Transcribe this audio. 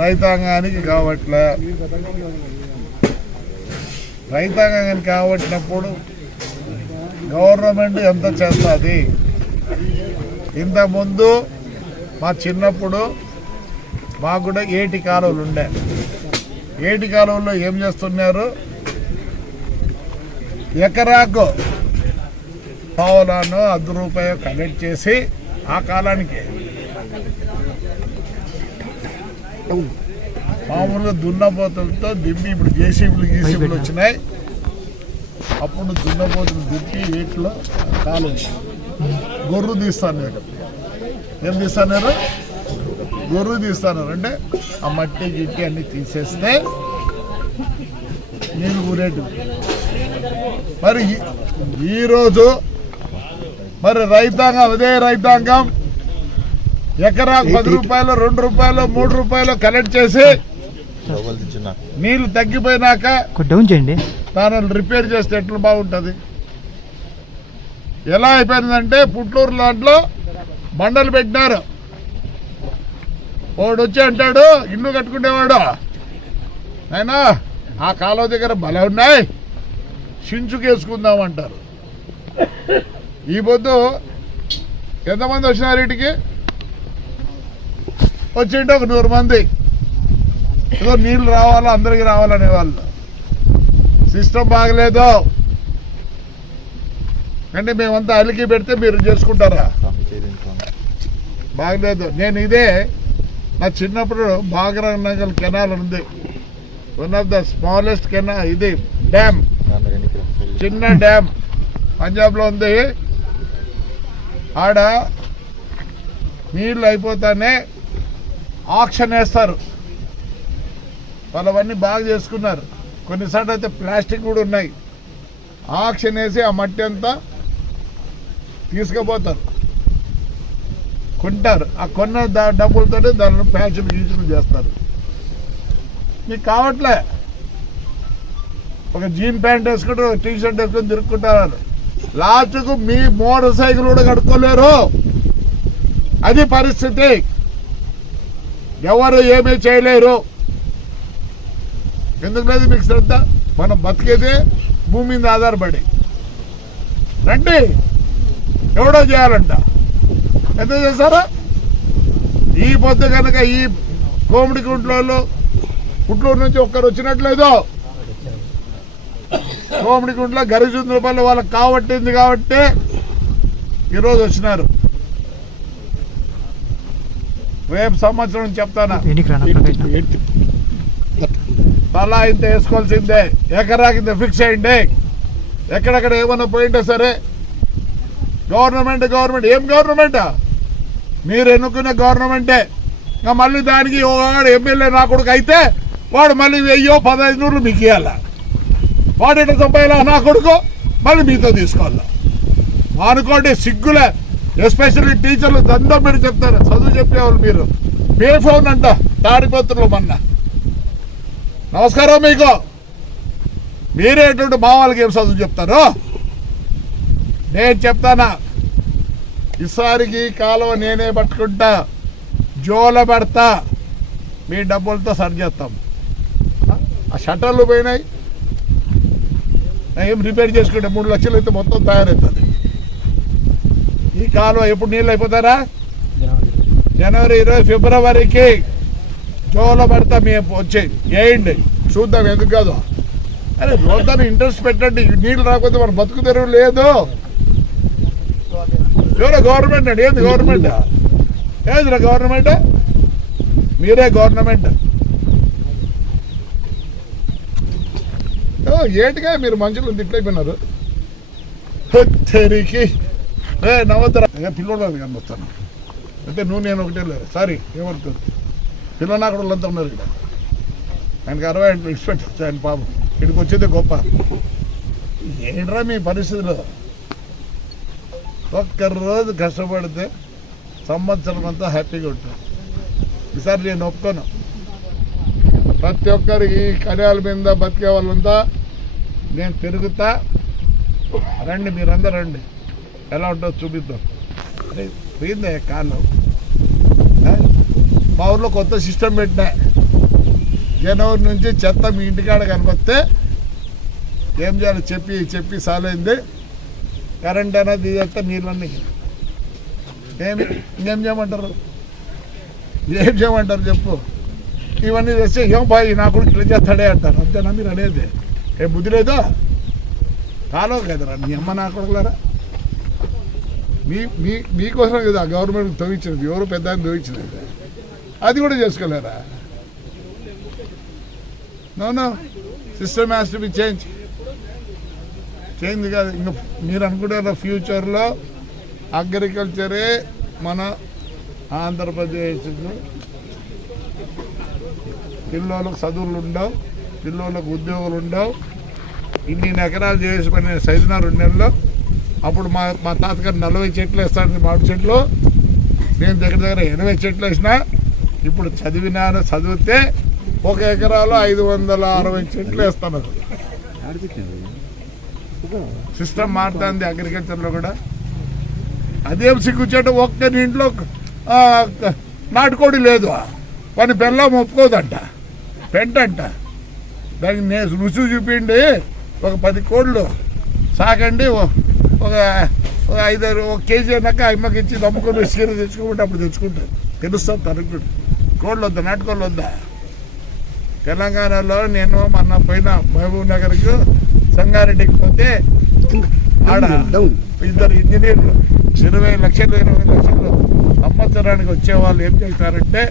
రైతాంగానికి కావట్లే. రైతాంగానికి కావట్టినప్పుడు గవర్నమెంట్ ఎంత చేస్తుంది? ఇంతకుముందు మా చిన్నప్పుడు మాకు కూడా ఏటి కాలువలు ఉండే. ఏటి కాలువల్లో ఏం చేస్తున్నారు? ఎకరాకు పావులను అర్ధ రూపాయలు కలెక్ట్ చేసి ఆ కాలానికి మామూలుగా దున్నపోతులతో దింపి ఇప్పుడు జేసీబీలు గీసీబీలు వచ్చినాయి. అప్పుడు దున్నపోతులు దింపి వీటిలో కాలు గొర్రు తీస్తాను ఏం తీస్తాను గొర్రు తీస్తాను అంటే ఆ మట్టి గిట్టి అన్ని తీసేస్తే నీళ్ళు కూరేటు మరి ఈరోజు మరి రైతాంగం అదే రైతాంగం ఎకరాకు పది రూపాయలు రెండు రూపాయలు మూడు రూపాయలు కలెక్ట్ చేసి నీళ్ళు తగ్గిపోయినాక కొంచెం డౌన్ చేయండి. దానిని రిపేర్ చేస్తే ఎట్లా బాగుంటుంది? ఎలా అయిపోయిందంటే పుట్లూరు దాంట్లో బండలు పెట్టినారు. వాడు వచ్చి అంటాడు ఇల్లు కట్టుకునేవాడు అయినా ఆ కాలువ దగ్గర బలం ఉన్నాయి. సించుకేసుకుందాం అంటారు. ఈ పొద్దు ఎంతమంది వచ్చినారు వీటికి? వచ్చింటే ఒక నూరు మంది. ఏదో నీళ్ళు రావాలా అందరికి రావాలనే వాళ్ళు. సిస్టమ్ బాగలేదు. అంటే మేమంతా అలికి పెడితే మీరు చేసుకుంటారా? బాగలేదు. నేను ఇదే నా చిన్నప్పుడు భాగరంగల్ కెనాల్ ఉంది. One of the smallest canal ఇది డ్యామ్. చిన్న డ్యామ్. పంజాబ్లో ఉంది. ఆడ నీళ్ళు అయిపోతానే ఆక్షన్ వేస్తారు. వాళ్ళవన్నీ బాగా చేసుకున్నారు. కొన్నిసార్లు అయితే ప్లాస్టిక్ కూడా ఉన్నాయి. ఆక్షన్ వేసి ఆ మట్టి అంతా తీసుకుపోతారు. కొంటారు. ఆ కొన్న డబ్బులతో డబ్బులతోనే దానిలో ప్యాచులు గీచులు చేస్తారు. మీకు కావట్లే. ఒక జీన్ ప్యాంట్ వేసుకుంటారు ఒక టీ షర్ట్ వేసుకొని తిరుక్కుంటారు. లాస్ట్కు మీ మోటార్ సైకిల్ కూడా కడుక్కోలేరు. అది పరిస్థితి. ఎవరు ఏమీ చేయలేరు. ఎందుకు లేదు మీకు శ్రద్ధ? మనం బతికేదే భూమి మీద ఆధారపడి. రండి. ఎవడో చేయాలంట. ఎంత చేస్తారా ఈ పొద్దు కనుక ఈ కోమిడి గుంట్లో గుంటూరు నుంచి ఒక్కరు వచ్చినట్లేదు. కోమిడి గుంట్లో గరిచుంద్రపల్లి వాళ్ళకి కావట్టింది కాబట్టి ఈరోజు వచ్చినారు. రేపు సంవత్సరం చెప్తానా? తలా ఇంత వేసుకోవాల్సిందే. ఎకరాకి ఇంత ఫిక్స్ అయ్యండి ఎక్కడెక్కడ ఏమన్నా పోయింటే సరే. Government government. ఏం గవర్నమెంట్? మీరు ఎన్నుకునే గవర్నమెంటే. ఇంకా మళ్ళీ దానికి వాడు ఎమ్మెల్యే నా కొడుకు అయితే వాడు మళ్ళీ వెయ్యో పదహైదు నూరులు మీకు ఇవ్వాల వాడు ఎట్లా నా కొడుకు? మళ్ళీ మీతో తీసుకోవాలా? అనుకోండి సిగ్గులే. ఎస్పెషల్లీ టీచర్లు దండం పెట్టి చెప్తారు చదువు చెప్పేవాళ్ళు మీరు. పే ఫోన్ అంట తాడిపోతులు మొన్న. నమస్కారం మీకు. మీరేటువంటి మా వాళ్ళకి ఏం చదువు చెప్తారు? నేను చెప్తానా? ఈసారికి కాలువ నేనే పట్టుకుంటా జోల పెడతా మీ డబ్బులతో సరి చేస్తాం. ఆ షట్టర్లు పోయినాయి. ఏం రిపేర్ చేసుకుంటే మూడు లక్షలు అయితే మొత్తం తయారవుతుంది. ఈ కాలువ ఎప్పుడు నీళ్ళు అయిపోతారా? జనవరి ఇరవై ఫిబ్రవరికి జోలో పడతా మేము వచ్చేది వేయండి చూద్దాం ఎందుకు కాదు. అరే రోడ్డు ఇంట్రెస్ట్ పెట్టండి. నీళ్ళు రాకపోతే మన బతుకు తెరువు లేదు. ఎవరో గవర్నమెంట్ అండి? ఏంది గవర్నమెంట్ ఏదిరా గవర్నమెంట్ మీరే గవర్నమెంట్ ఓ, ఏటిగా మీరు మనుషులు తిట్లయిపోయినారు తెరికి ఏ నవ్వుతారా పిల్లోడు అది కనిపిస్తాను అయితే నువ్వు నేను ఒకటే లేదు. సారీ ఏమంటుంది పిల్లలు కూడా వాళ్ళంతా ఉన్నారు ఇక్కడ. ఆయనకి అరవై ఆయన ఎక్స్పెక్ట్ వచ్చాయి ఆయన పాపం. ఇక్కడికి వచ్చేదే గొప్ప. ఏంట్రా మీ పరిస్థితులు? ఒక్కరోజు కష్టపడితే సంవత్సరం అంతా హ్యాపీగా ఉంటుంది ఈసారి నేను ఒప్పుకోను. ప్రతి ఒక్కరికి కర్యాల మీద బతికే వాళ్ళంతా నేను తిరుగుతా. రండి మీరందరూ రండి. ఎలా ఉంటుందో చూపిద్దాం. అరే పోయిందే కాలం మా ఊర్లో కొత్త సిస్టమ్ పెట్టినా. జనవరి నుంచి చెత్త మీ ఇంటికాడ కనిపిస్తే ఏం చేయాలి? చెప్పి చెప్పి సాలైంది. కరెంట్ అనేది తీసేస్తే నీళ్ళన్నీ. ఏమి ఇంకేం చేయమంటారు? ఏం చేయమంటారు చెప్పు. ఇవన్నీ తెస్తే ఏం బాయ్ నా కూడా ఇట్లా చేస్తాడే అంటారు. అంతేనా మీరు అనేది? ఏ బుద్ధి లేదో? కాలో కదరా నీ అమ్మ నా కొడుకులరా? మీ మీ మీకోసం కదా గవర్నమెంట్ తవ్వించినది ఎవరు పెద్ద ఆయన తవ్వించినది. అది కూడా చేసుకోలేరా? No no system has to be change change కాదు. ఇంకా మీరు అనుకుంటారా ఫ్యూచర్లో అగ్రికల్చరే మన ఆంధ్రప్రదేశ్ పిల్లలకు చదువులు ఉండవు పిల్లలకు ఉద్యోగులు ఉండవు. ఇన్ని ఎకరాలు చేసి పని సైజున రెండు నెలల్లో అప్పుడు మా మా తాతగారు నలభై చెట్లు వేస్తాడు మామిడి చెట్లు. నేను దగ్గర దగ్గర ఎనభై చెట్లు వేసిన ఇప్పుడు చదివినాను చదివితే ఒక ఎకరాలో ఐదు వందల అరవై చెట్లు వేస్తాను. సిస్టమ్ మారుతుంది అగ్రికల్చర్లో కూడా. అదేం సిగ్గుచేట ఒక్కని ఇంట్లో నాటుకోడి లేదు. పని బెల్లం ఒప్పుకోదంట. పెంటంట. దానికి నేను రుచి చూపిండి ఒక పది కోళ్ళు. సాకండి ఒక ఒక ఐదారు ఒక కేజీ అయినాక అమ్మకి ఇచ్చి నమ్ముకొని చీర తెచ్చుకుంటే అప్పుడు తెచ్చుకుంటారు. తెలుస్తుంది తనకు. కోళ్ళు వద్దా నాటుకోళ్ళు వద్దా? తెలంగాణలో నేను మొన్న పోయిన మహబూబ్ నగర్కు సంగారెడ్డికి పోతే ఆడ ఇద్దరు ఇంజనీర్లు ఇరవై లక్షలు ఇరవై లక్షలు సంవత్సరానికి వచ్చే వాళ్ళు ఏం చేస్తారంటే